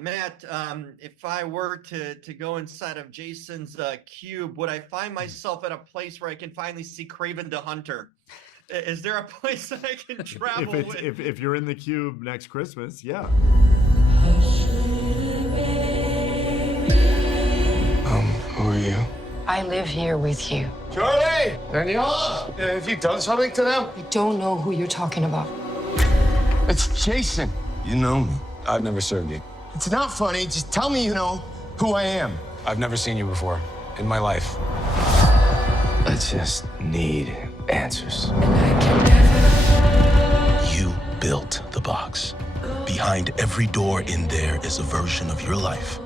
Matt, if I were to go inside of Jason's cube, would I find myself at a place where I can finally see Kraven the Hunter? Is there a place that I can If travel it's with? if you're in the cube next Christmas, yeah. Who are you? I live here with you. Charlie! Daniela! Have you done something to them? I don't know who you're talking about. It's Jason. You know me. I've never served you. It's not funny. Just tell me you know who I am. I've never seen you before in my life. I just need answers. You built the box. Behind every door in there is a version of your life.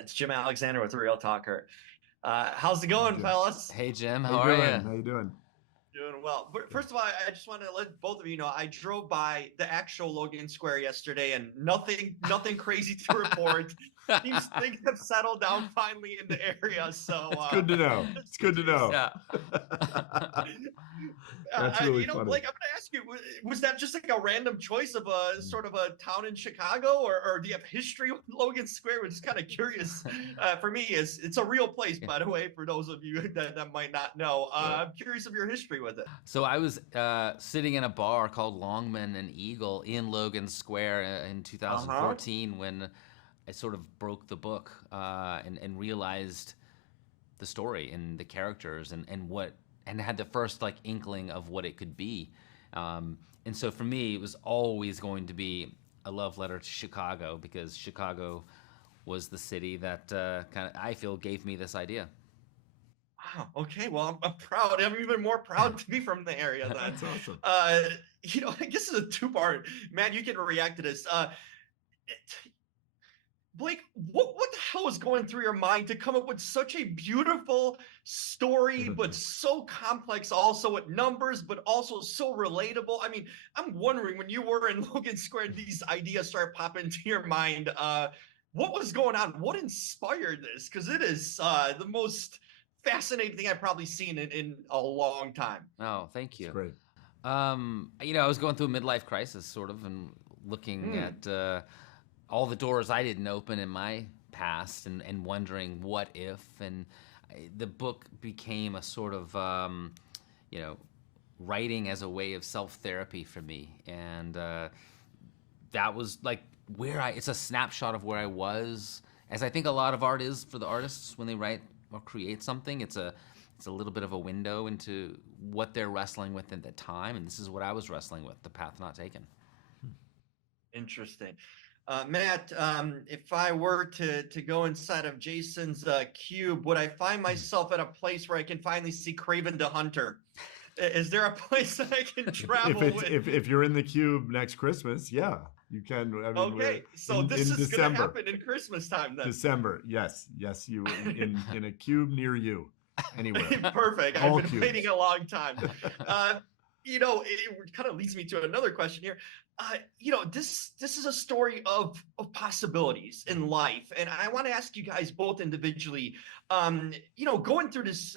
It's Jim Alexander with Real Talker. How's it going, fellas? Hey Jim, How how are you doing? you? How you doing? Doing well. But first of all, I just want to let both of you know I drove by the actual Logan Square yesterday, and nothing crazy to report. Things have settled down finally in the area, so It's good to know. It's good to know. Yeah. That's really funny. Blake, I'm gonna ask you: was that just like a random choice of a sort of a town in Chicago, or do you have history with Logan Square? We're just kind of curious. For me, it's a real place, by the way, for those of you that might not know. I'm curious of your history with it. So I was sitting in a bar called Longman and Eagle in Logan Square in 2014 when I sort of broke the book and realized the story and the characters and had the first like inkling of what it could be. And so for me, it was always going to be a love letter to Chicago because Chicago was the city that kind of I feel gave me this idea. Wow. Okay. Well, I'm proud. I'm even more proud to be from the area. Then. That's awesome. I guess it's a two-part. Man, you can react to this. Blake, what the hell was going through your mind to come up with such a beautiful story, but so complex also with numbers, but also so relatable? I mean, I'm wondering when you were in Logan Square, these ideas started popping into your mind. What was going on? What inspired this? Because it is the most fascinating thing I've probably seen in a long time. Oh, thank you. It's great. I was going through a midlife crisis sort of and looking at all the doors I didn't open in my past and wondering what if, and the book became a sort of, writing as a way of self-therapy for me. And that was like it's a snapshot of where I was, as I think a lot of art is for the artists when they write or create something. It's a little bit of a window into what they're wrestling with at the time. And this is what I was wrestling with, the path not taken. Interesting. Matt, if I were to go inside of Jason's cube, would I find myself at a place where I can finally see Kraven the Hunter? Is there a place that I can travel with? If you're in the cube next Christmas, yeah, you can. I mean, okay, so this is going to happen in Christmas time then. December, yes, you in a cube near you, anywhere. Perfect. All I've been cubes. waiting a long time. It kind of leads me to another question here. This is a story of possibilities in life, and I want to ask you guys both individually. Going through this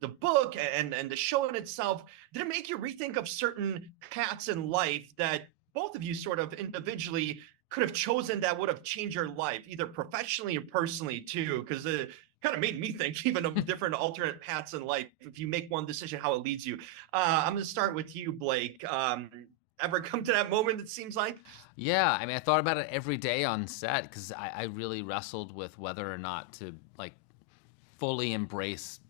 the book and the show in itself, did it make you rethink of certain paths in life that both of you sort of individually could have chosen that would have changed your life, either professionally or personally too? Because it kind of made me think even of different alternate paths in life. If you make one decision, how it leads you. I'm going to start with you, Blake. Ever come to that moment, it seems like? Yeah, I mean, I thought about it every day on set because I really wrestled with whether or not to like fully embrace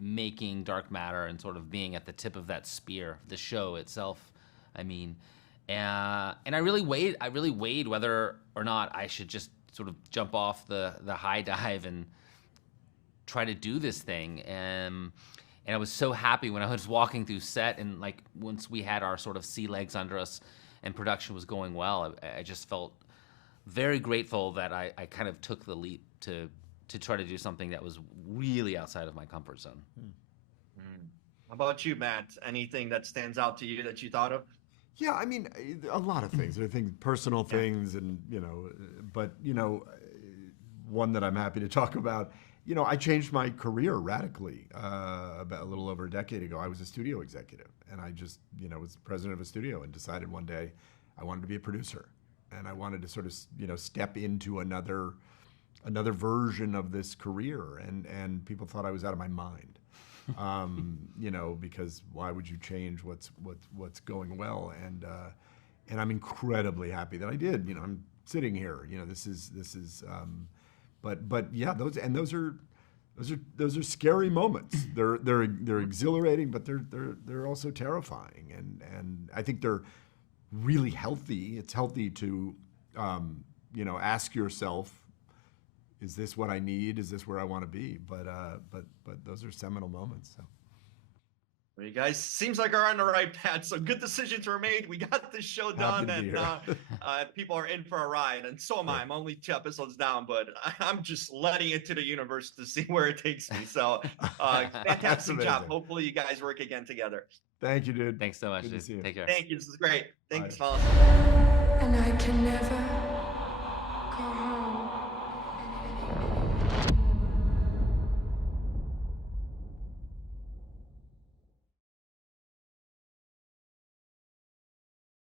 making dark matter and sort of being at the tip of that spear, the show itself. I mean, and I really weighed whether or not I should just sort of jump off the high dive and try to do this thing. And I was so happy when I was walking through set and like once we had our sort of sea legs under us and production was going well, I just felt very grateful that I kind of took the leap to try to do something that was really outside of my comfort zone. How about you, Matt? Anything that stands out to you that you thought of? Yeah, I mean, a lot of things. I think personal things, and but one that I'm happy to talk about. I changed my career radically about a little over a decade ago. I was a studio executive, and I just, was president of a studio and decided one day I wanted to be a producer, and I wanted to sort of, step into another version of this career. And people thought I was out of my mind, because why would you change what's going well? And I'm incredibly happy that I did. I'm sitting here. This is. But yeah, those are scary moments. They're exhilarating, but they're also terrifying. And I think they're really healthy. It's healthy to ask yourself, is this what I need? Is this where I want to be? But those are seminal moments. So. Well, you guys seems like are on the right path. So good decisions were made. We got this show done, and people are in for a ride. And so am I. I'm only 2 episodes down, but I'm just letting it to the universe to see where it takes me. So fantastic job. Hopefully you guys work again together. Thank you, dude. Thanks so much, Good to dude. see you. Take care. Thank you. This is great. Thanks, Bye. fellas. And I can never